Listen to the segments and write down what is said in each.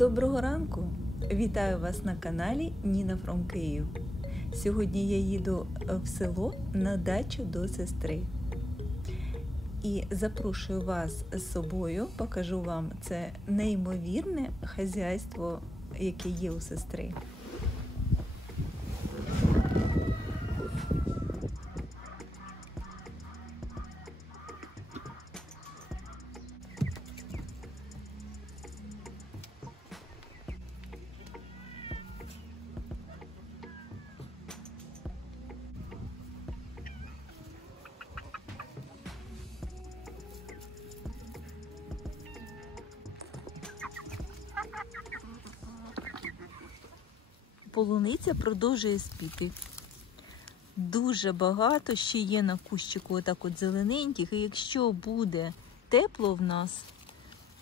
Доброго ранку! Вітаю вас на каналі Ніна From Київ. Сьогодні я їду в село на дачу до сестри. І запрошую вас з собою, покажу вам це неймовірне хазяйство, яке є у сестри. Полуниця продовжує спіти. Дуже багато ще є на кущику отак от зелененьких. І якщо буде тепло в нас,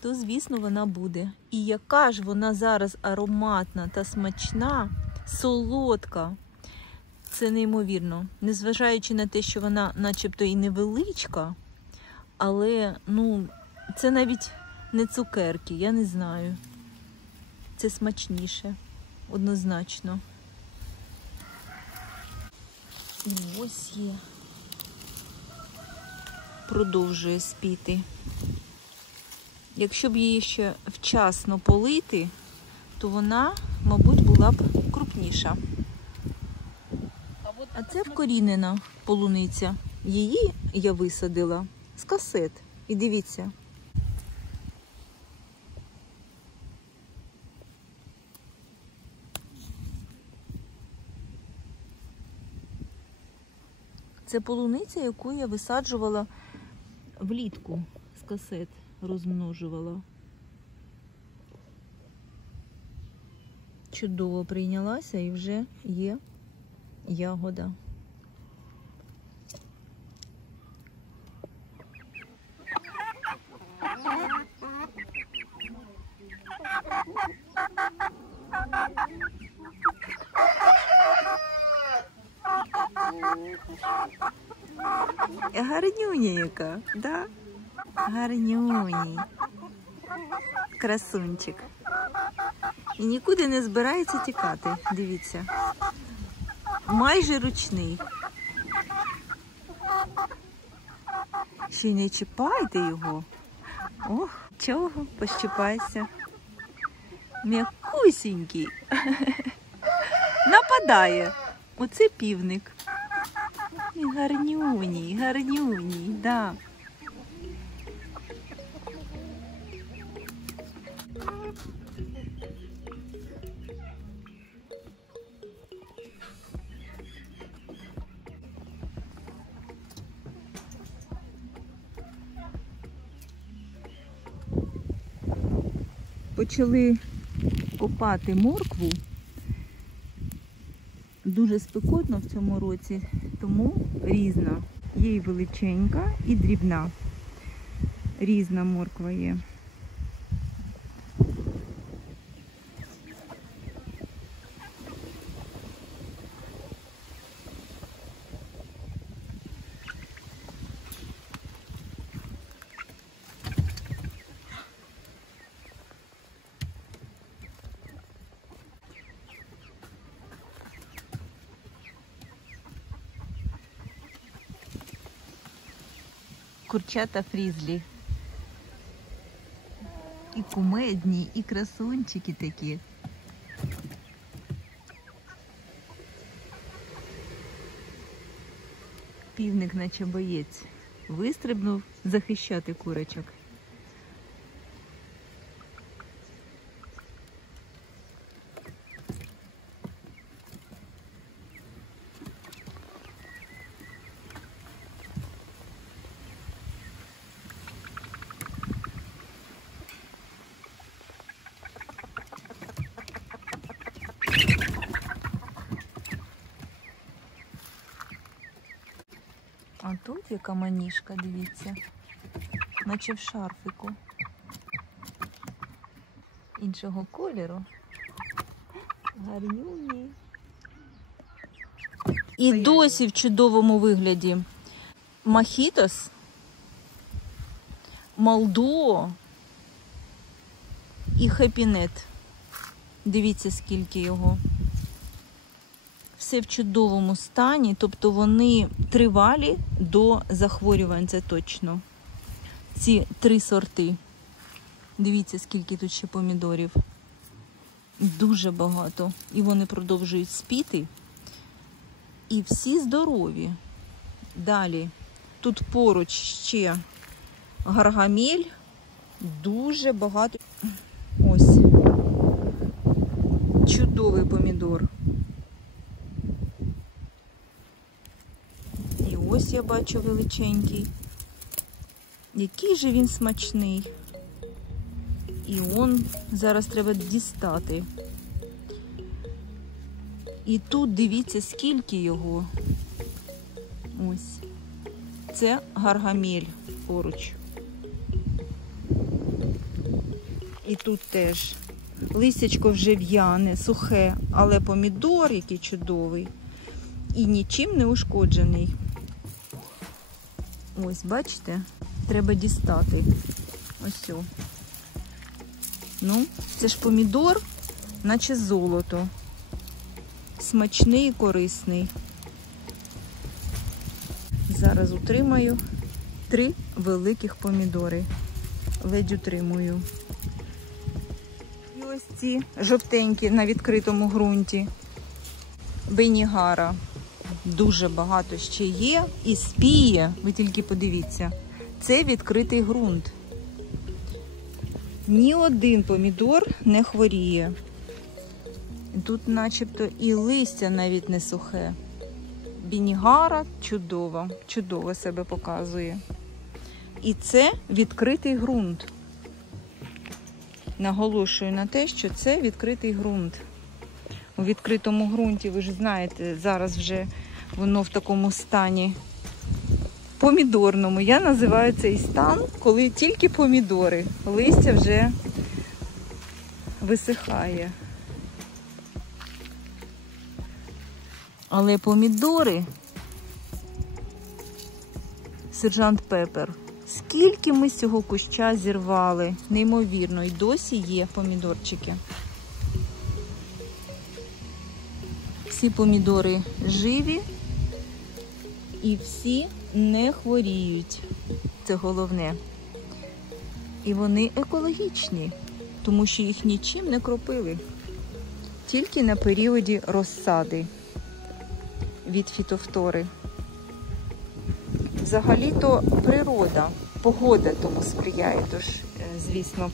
то, звісно, вона буде. І яка ж вона зараз ароматна та смачна, солодка. Це неймовірно. Незважаючи на те, що вона начебто і невеличка, але, це навіть не цукерки, я не знаю. Це смачніше. Однозначно. І ось є. Продовжує спіти. Якщо б її ще вчасно полити, то вона, мабуть, була б крупніша. А це вкорінена полуниця. Її я висадила з касет. І дивіться. Це полуниця, яку я висаджувала влітку, з касет розмножувала. Чудово прийнялася і вже є ягода. Гарнюня яка, да? Гарнюній. Красунчик. І нікуди не збирається тікати, дивіться. Майже ручний. Ще й не чіпайте його. Ох, чого, пощипайся. М'якусінький. Нападає. Оце півник. І гарнюній, да. Почали копати моркву. Дуже спекотно в цьому році, тому різна. Є і величенька, і дрібна. Різна морква є. Курчата фрізлі. І кумедні, і красунчики такі. Півник наче боєць. Вистрибнув захищати курочок. А тут яка маніжка, дивіться, наче в шарфику. Іншого кольору. Гарнюні. І досі в чудовому вигляді. Мохітос, Молдо і Хеппінет. Дивіться, скільки його. Все в чудовому стані, тобто вони тривалі до захворювань, це точно. Ці 3 сорти. Дивіться, скільки тут ще помідорів. Дуже багато. І вони продовжують спіти. І всі здорові. Далі. Тут поруч ще гаргамель. Дуже багато. Ось. Чудовий помідор. І ось я бачу величенький. Який же він смачний. І он зараз треба дістати. І тут дивіться, скільки його. Ось. Це гаргамель поруч. І тут теж. Листячко вже в'яне, сухе, але помідор, який чудовий. І нічим не ушкоджений. Ось, бачите? Треба дістати. Ось о. Ну, це ж помідор, наче золото. Смачний і корисний. Зараз утримаю 3 великих помідори. Ледь утримую. І ось ці жовтенькі на відкритому ґрунті. Бенігара. Дуже багато ще є. І спіє, ви тільки подивіться. Це відкритий ґрунт. Ні один помідор не хворіє. Тут начебто і листя навіть не сухе. Бенігара чудово, чудово себе показує. І це відкритий ґрунт. Наголошую на те, що це відкритий ґрунт. У відкритому ґрунті, ви ж знаєте, зараз вже воно в такому стані помідорному. Я називаю цей стан, коли тільки помідори. Листя вже висихає. Але помідори, сержант Пеппер, скільки ми з цього куща зірвали, неймовірно, і досі є помідорчики. Всі помідори живі і всі не хворіють, це головне. І вони екологічні, тому що їх нічим не кропили, тільки на періоді розсади від фітофтори. Взагалі-то природа, погода тому сприяє, тож, звісно,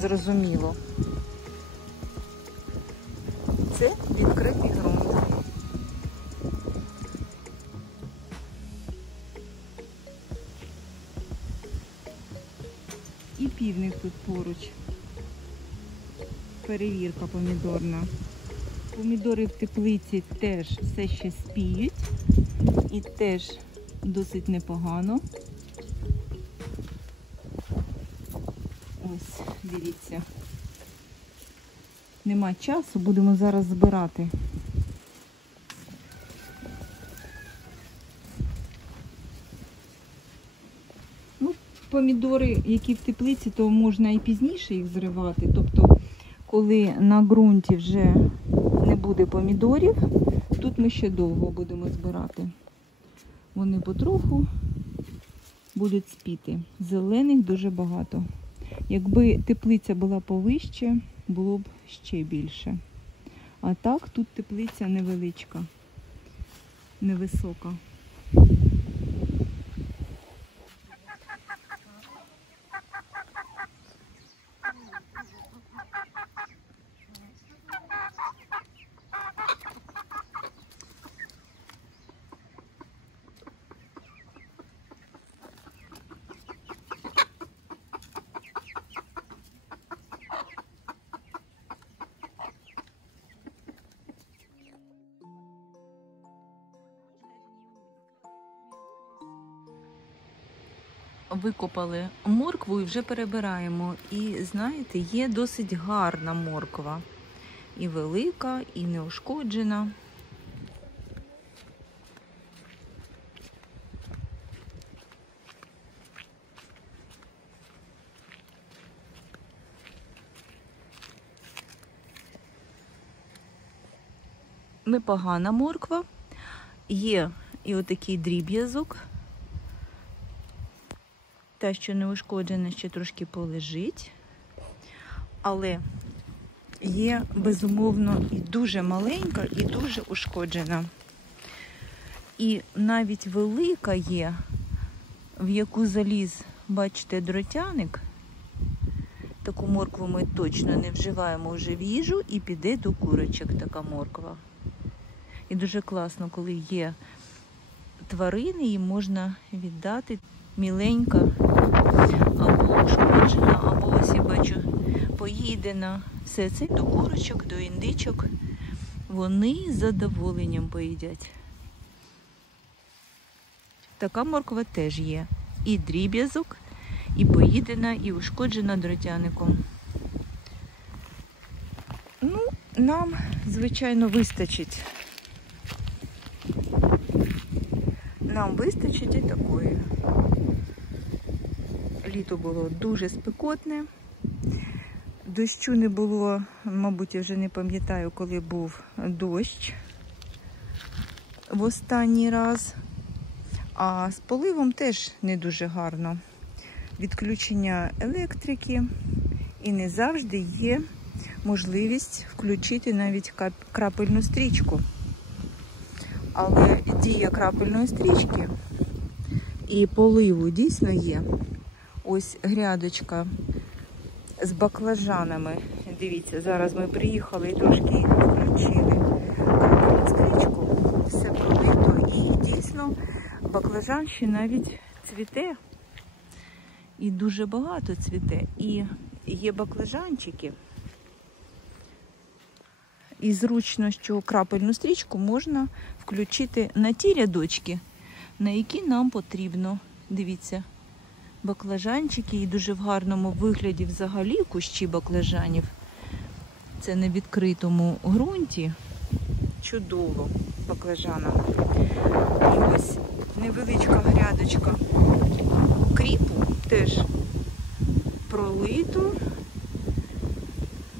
зрозуміло. Це відкритий ґрунт. І півник тут поруч. Перевірка помідорна. Помідори в теплиці теж все ще спіють. І теж досить непогано. Ось, дивіться. Нема часу, будемо зараз збирати. Ну, помідори, які в теплиці, то можна і пізніше їх зривати. Тобто, коли на ґрунті вже не буде помідорів, тут ми ще довго будемо збирати. Вони потроху будуть спіти. Зелених дуже багато. Якби теплиця була повище, було б ще більше. А так, тут теплиця невеличка, невисока. Викопали моркву і вже перебираємо. І, знаєте, є досить гарна морква. І велика, і неушкоджена. непогана морква. Є і отакий дріб'язок. Та, що не ушкоджена, ще трошки полежить. Але є, безумовно, і дуже маленька, і дуже ушкоджена. І навіть велика є, в яку заліз, бачите, дротяник. Таку моркву ми точно не вживаємо вже в їжу, і піде до курочок така морква. І дуже класно, коли є тварини, їм можна віддати міленька, або ушкоджена, або ось я бачу поїдена. Все це до курочок, до індичок. Вони з задоволенням поїдять. Така морква теж є. І дріб'язок, і поїдена, і ушкоджена дротяником. Ну, нам, звичайно, вистачить. Нам вистачить і такої. Літо було дуже спекотне. Дощу не було, мабуть, я вже не пам'ятаю, коли був дощ в останній раз. А з поливом теж не дуже гарно. Відключення електрики, і не завжди є можливість включити навіть крапельну стрічку. Але дія крапельної стрічки і поливу дійсно є. Ось грядочка з баклажанами. Дивіться, зараз ми приїхали і трошки включили крапельну стрічку. Все пролито і дійсно баклажан ще навіть цвіте. І дуже багато цвіте. І є баклажанчики. І зручно, що крапельну стрічку можна включити на ті рядочки, на які нам потрібно. Дивіться, баклажанчики і дуже в гарному вигляді взагалі кущі баклажанів. Це на відкритому ґрунті. Чудово баклажанам. І ось невеличка грядочка кріпу теж пролито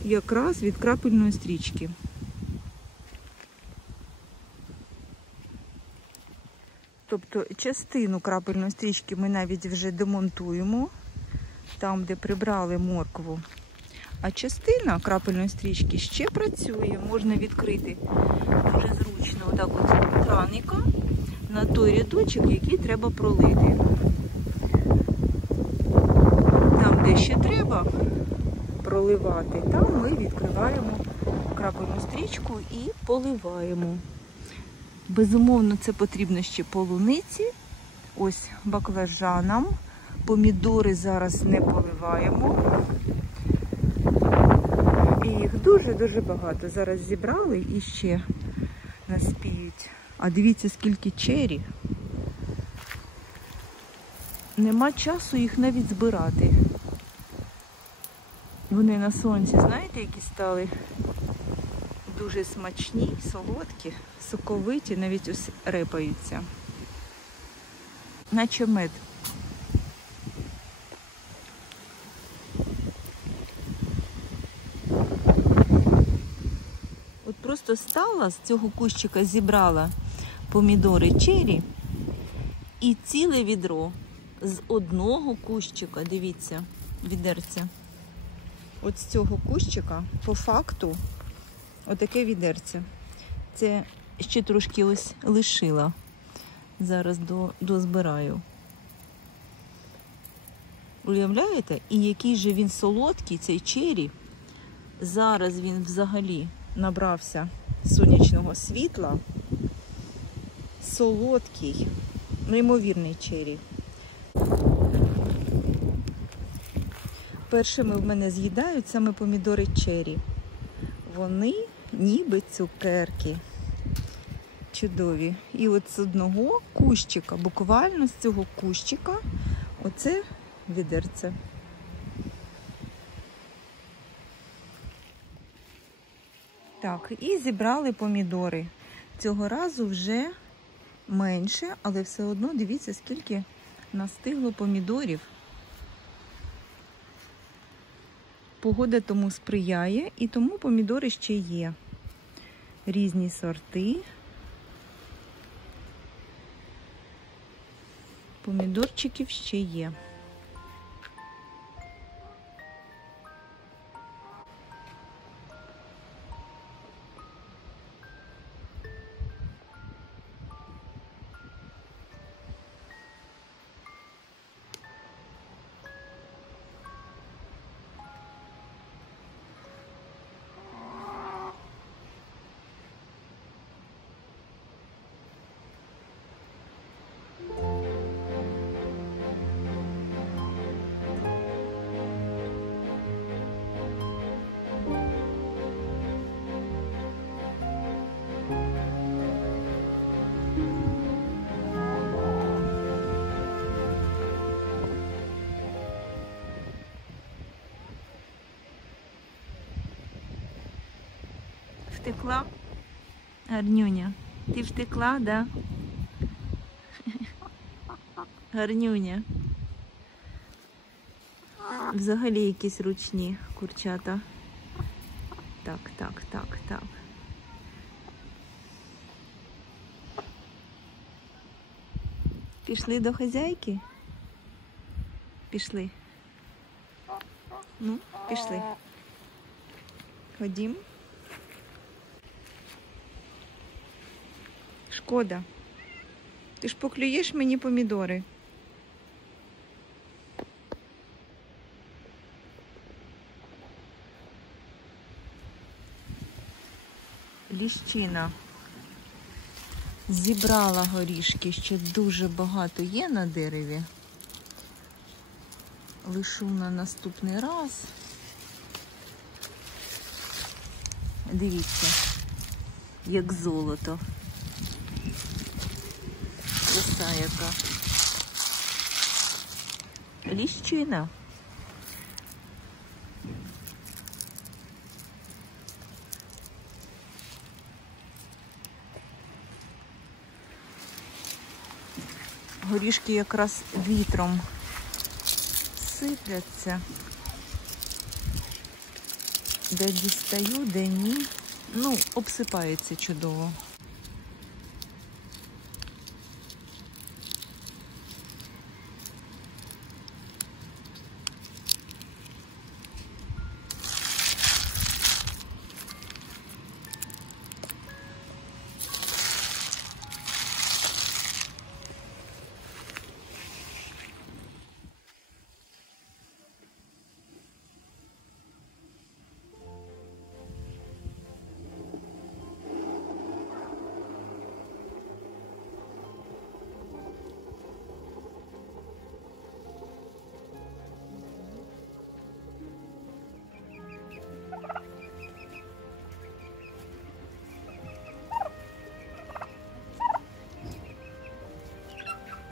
якраз від крапельної стрічки. Тобто частину крапельної стрічки ми навіть вже демонтуємо, там, де прибрали моркву. А частина крапельної стрічки ще працює. Можна відкрити дуже зручно отак от краника на той рядочок, який треба пролити. Там, де ще треба проливати, там ми відкриваємо крапельну стрічку і поливаємо. Безумовно, це потрібно ще полуниці, ось баклажанам. Помідори зараз не поливаємо. І їх дуже-дуже багато. Зараз зібрали і ще наспіють. А дивіться, скільки чері. Нема часу їх навіть збирати. Вони на сонці, знаєте, які стали? Дуже смачні, солодкі, соковиті, навіть ось репаються. Наче мед. От просто стала з цього кущика, зібрала помідори чері і ціле відро з одного кущика, дивіться, відерця. От з цього кущика, по факту, отаке відерце. Це ще трошки ось лишила. Зараз дозбираю. Уявляєте? І який же він солодкий, цей чері. Зараз він взагалі набрався сонячного світла. Солодкий, неймовірний чері. Першими в мене з'їдають саме помідори чері. Вони ніби цукерки. Чудові. І от з одного кущика, буквально з цього кущика, оце відерце. Так, і зібрали помідори. Цього разу вже менше, але все одно дивіться, скільки настигло помідорів. Погода тому сприяє, і тому помідори ще є. різні сорти. Помідорчиків ще є. Втекла? Гарнюня. Ти втекла, да? Гарнюня. Взагалі якісь ручні курчата. Так. Пішли до хазяйки? Пішли. Ну, пішли. Ходім. Шкода. Ти ж поклюєш мені помідори. Ліщина. Зібрала горішки, ще дуже багато є на дереві. Лишу на наступний раз. Дивіться, як золото. Краса яка. Ліщина. Горішки якраз вітром сипляться. Де дістаю, де ні. Ну, обсипається чудово.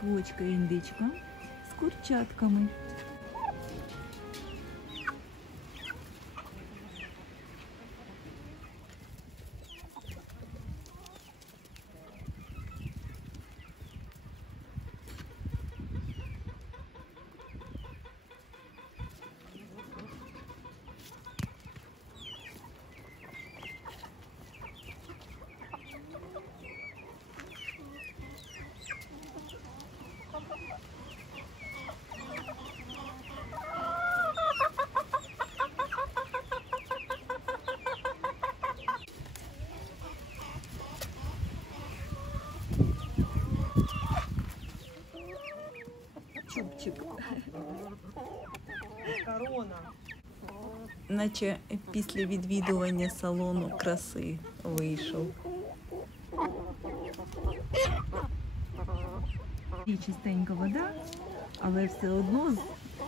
Квочка індичка з курчатками. Чубчик. Корона. Наче після відвідування салону краси вийшов. І чистенька вода, але все одно з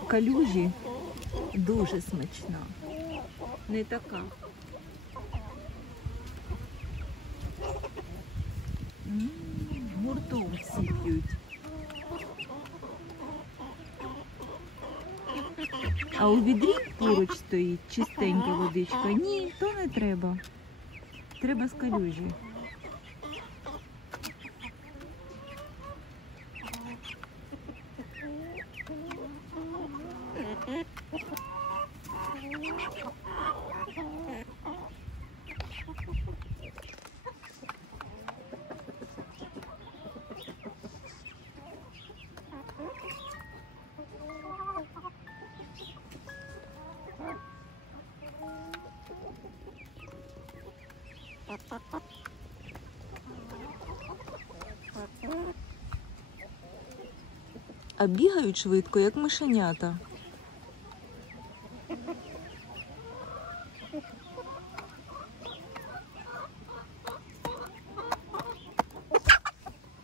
калюжі дуже смачна. Не така. Гуртом всі п'ють. А у відрі поруч стоїть чистенька водичка. Ні, то не треба. Треба з калюжі. А бігають швидко, як мишенята.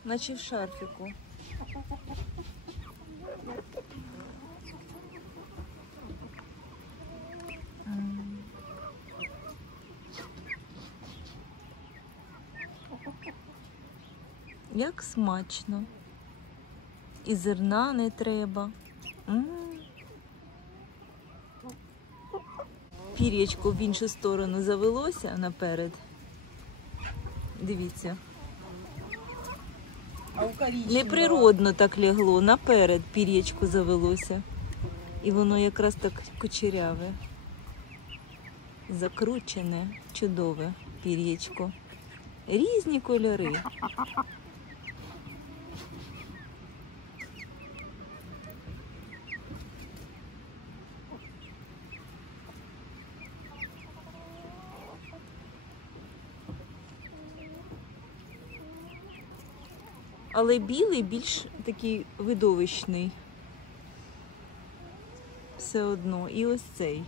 Наче в шарфіку. Як смачно. І зерна не треба. Пір'ячко в іншу сторону завелося наперед. Дивіться. Неприродно так лягло, наперед пір'ячко завелося. І воно якраз так кучеряве. Закручене, чудове пір'ячко. Різні кольори. Але білий більш такий видовищний. Все одно. І ось цей.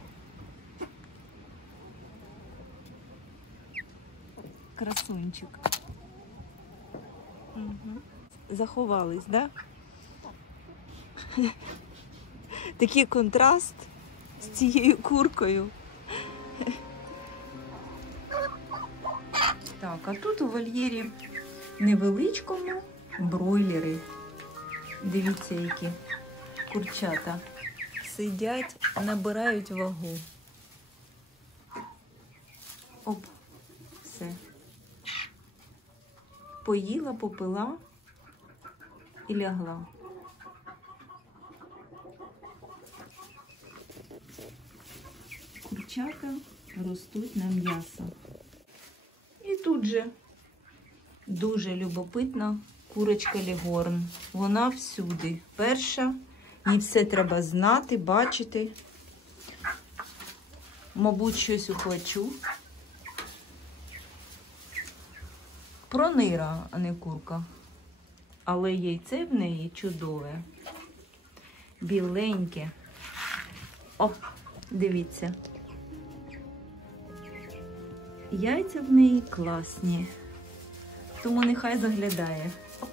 Красунчик. Угу. Заховались, да? Такий контраст з цією куркою. Так, а тут у вольєрі невеличкому бройлери. Дивіться, які курчата. Сидять, набирають вагу. Оп, все. Поїла, попила і лягла. Курчата ростуть на м'ясо. І тут же дуже любопитна курочка Легорн. Вона всюди. Перша. Їй все треба знати, бачити. Мабуть, щось ухвачу. Пронира, а не курка. Але яйце в неї чудове. Біленьке. О, дивіться. Яйця в неї класні. Тому нехай заглядає. Оп.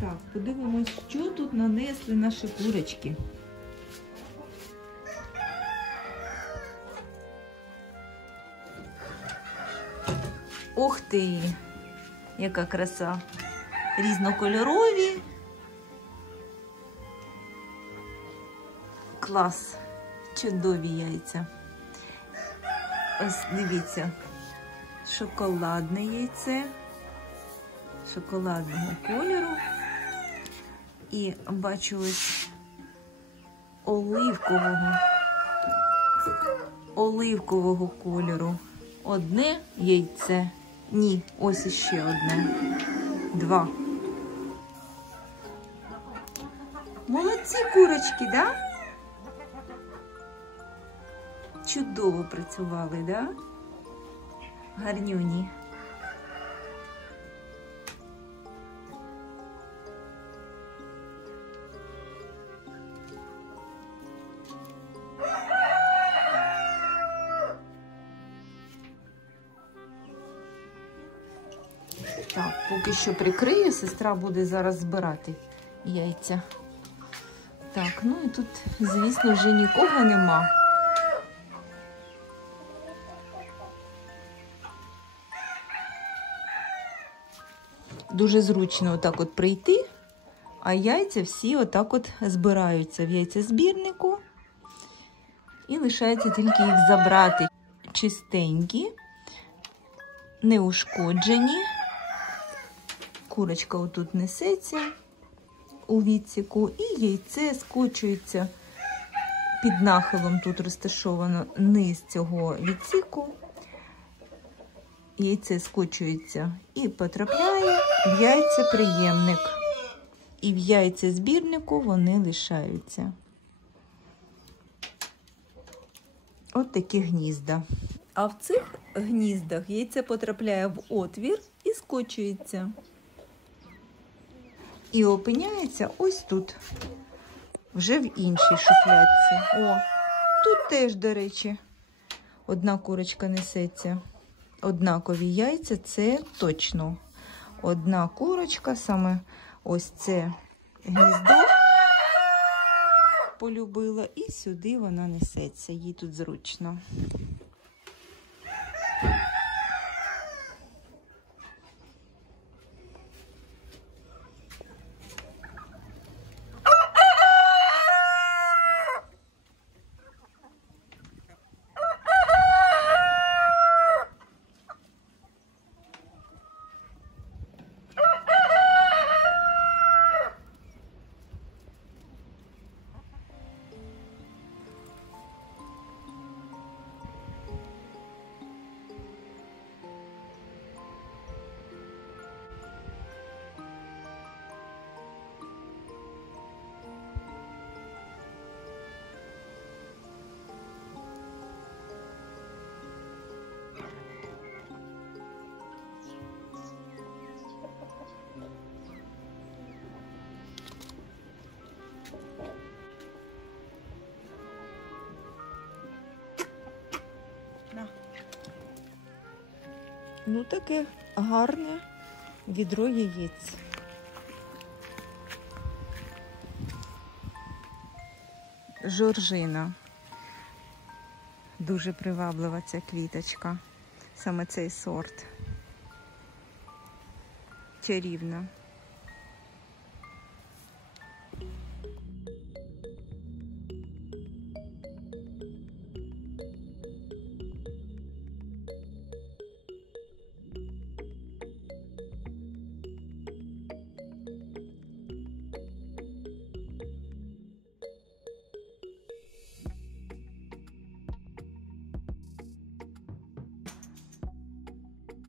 Так, подивимось, що тут нанесли наші курочки. Ух ти! Яка краса! Різнокольорові. Клас! Чудові яйця. Ось дивіться. Шоколадне яйце. Шоколадного кольору. І бачу ось оливкового кольору. Одне яйце. Ні, ось іще одне. Два. Молодці курочки, да? Чудово працювали, да? Гарнюні. Так, поки що прикрию, сестра буде зараз збирати яйця. Так, ну і тут, звісно, вже нікого нема. Дуже зручно отак от прийти, а яйця всі отак от збираються в яйцезбірнику. І лишається тільки їх забрати. Чистенькі, неушкоджені. Курочка отут несеться у відсіку, і яйце скочується під нахилом, тут розташовано низ цього відсіку. Яйце скочується і потрапляє в яйцеприємник. і в яйцезбірнику вони лишаються. От такі гнізда. А в цих гніздах яйце потрапляє в отвір і скочується. І опиняється ось тут, вже в іншій шуфлядці. О, тут теж, до речі, одна курочка несеться. Однакові яйця, це точно. Одна курочка, саме ось це гніздо полюбила, і сюди вона несеться, їй тут зручно. Ну, таке гарне відро яєць. Жоржина. Дуже приваблива ця квіточка. Саме цей сорт. Чарівна.